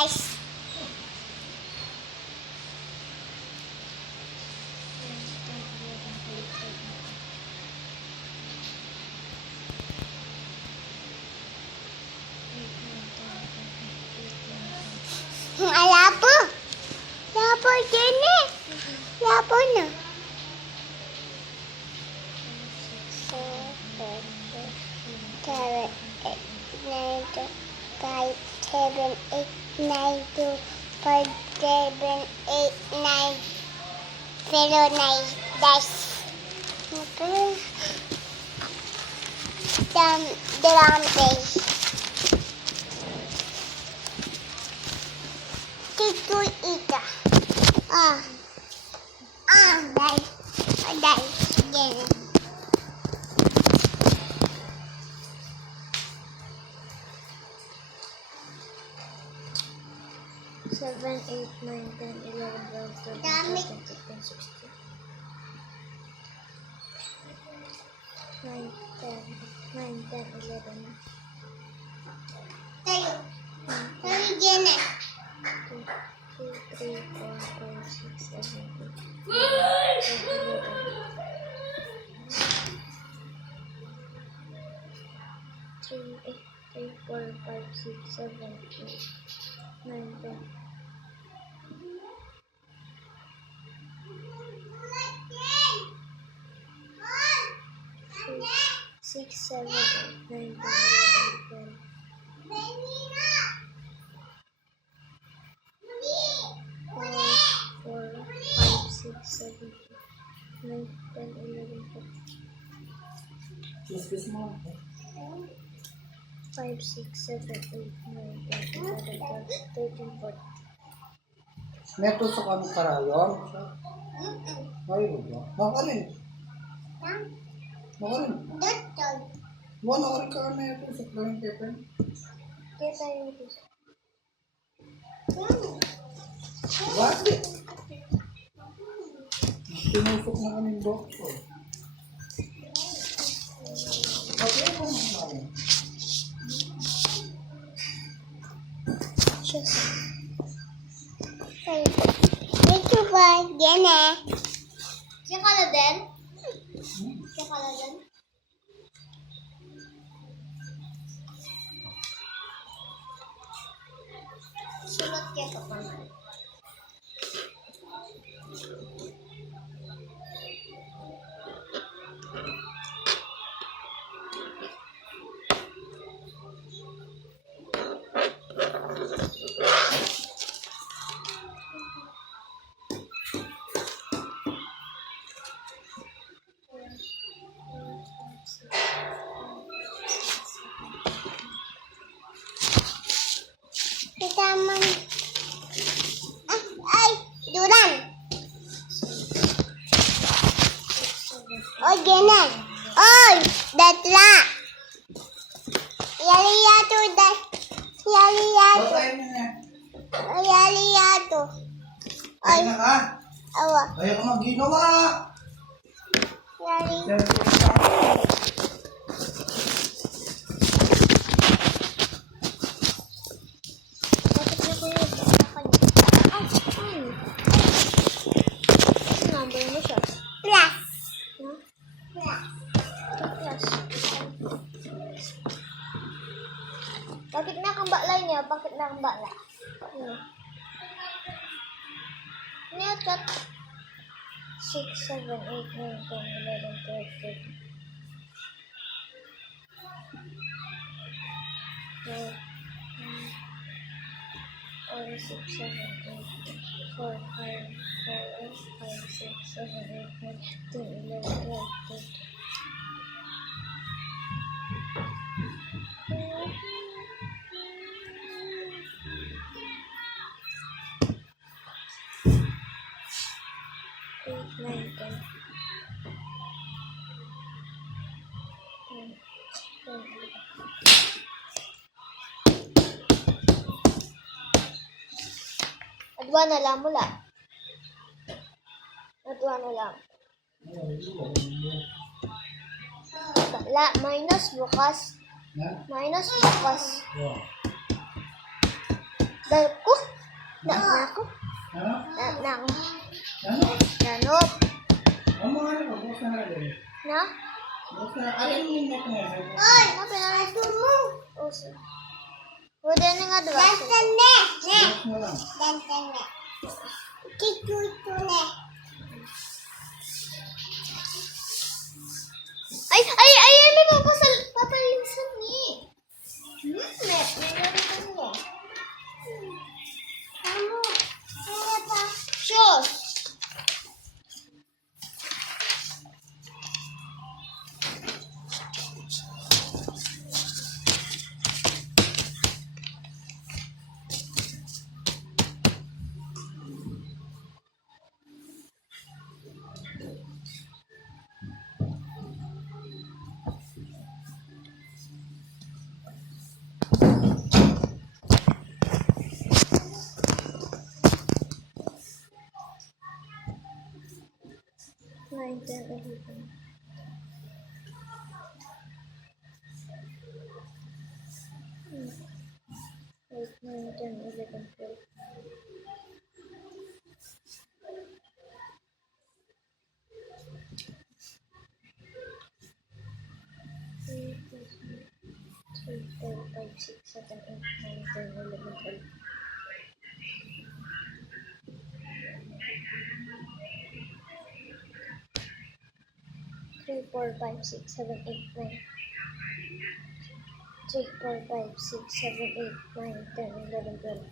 Ice. Lapo. Lapo gini. Lapo na. 7, 8, 9, 2, 5, 7, 8, 9, 0, 9, dash. Drum bass. Tikul ika. Dash. Dash. Yeah. 7, 8, 9, 10, 11, 12, 13, 14, 15, 16. 9, 10, 11. Tayo. Tayo dyan na. 2, 3, 4, 5, 6, 7, 8, 9, 10, 11. 3, 4, 5, 6, 7, 8, 9, 10. 6, 7, 8, 9, 10, 11, 12. 4, 5, 6, 7, 9, 10, 11, 12. 5, 6, 7, 8, 9, 10, 11, 12, 13, 14. May tusok kami karayon. Ay, wala. Nakarin. Nakarin. Dutol. Wala ka rin ka may tusok lang yung pepe. Kaya tayo ito. Bakit? Tinusok na kaming box. Okay, ako naman. Ito ba? Dyan na. Siya ka na din? Siya ka na din? Sunod kaya ka pa na. Kita man. Ay, duran. Oh, dyan na. Oy, datla. Yali yato, yali yato. Batayin mo na. Yali yato. Ay na ka. Awa. Ayaw ka mag-ginawa. Yali. Bakit na ko yun? Ay! Ano number mo siya? Plus. Huh? Plus. Plus. Bakit na kang baklay niya? Bakit na kang bakla? Ano? Ano yung chat? 6, 7, 8, 9, 10, 11, 12, 13. 4, 6, 7, 8, 4, 5, 6, 7, 8, 9, 10, 11, 12, 13. 8, 9, 10. 10, 11. Adwa na lang mula. Adwa na lang. Bakla, minus bukas. Ha? Minus bukas. Yeah. Dalko? Nako? Ano? Nako? Ano? Nanop? Ang mga ano ko, bukas na rin. Na? Bukas na, alam mo yung net ngayon. Oy, ito mo. Uso. Pwede na nga diba? Dantan ne. Ne. Bukas na lang. Dantan ne. Kikuto ne. Ay, ali mo po sa papalinsan ni. Net, meron mo. Kamu. Kaya pa. Shoes. Nine, 10, 11. Eight, 9, 10, 11, 12. Three, 4, 5, 6, 7, 8, 9, 10, 11, 12. 3, 4, 5, 6, 7, 8, 9. 3, 4, 5, 6, 7, 8, 9, 10, 11, 12.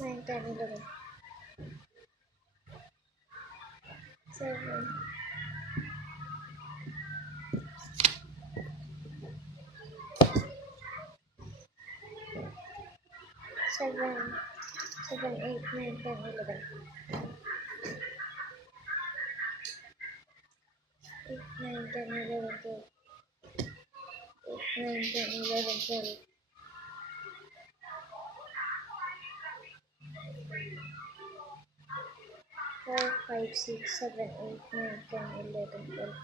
Nine, 10, 11. 7. 7, 8, 9, 10, 11. 8, 9, 10, 11, 12. 8, 9, 10, 11, 12. 4, 5, 6, 7, 8, 9, 10, 11, 12.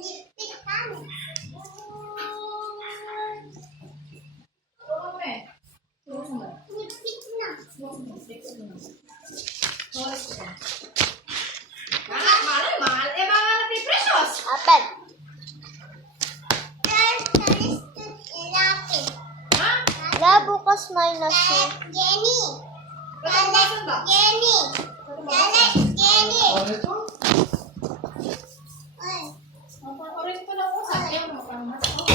Lipit kami. Lipit na. Mahal. Eh, mahal na precious. Apat. Lapit. Ha? La, bukas minus mo. Jenny. Pagkabasan ba? Jenny. Jenny. Ano ito? Oy. Orange pa lang ko. Sabi mo, parang mas.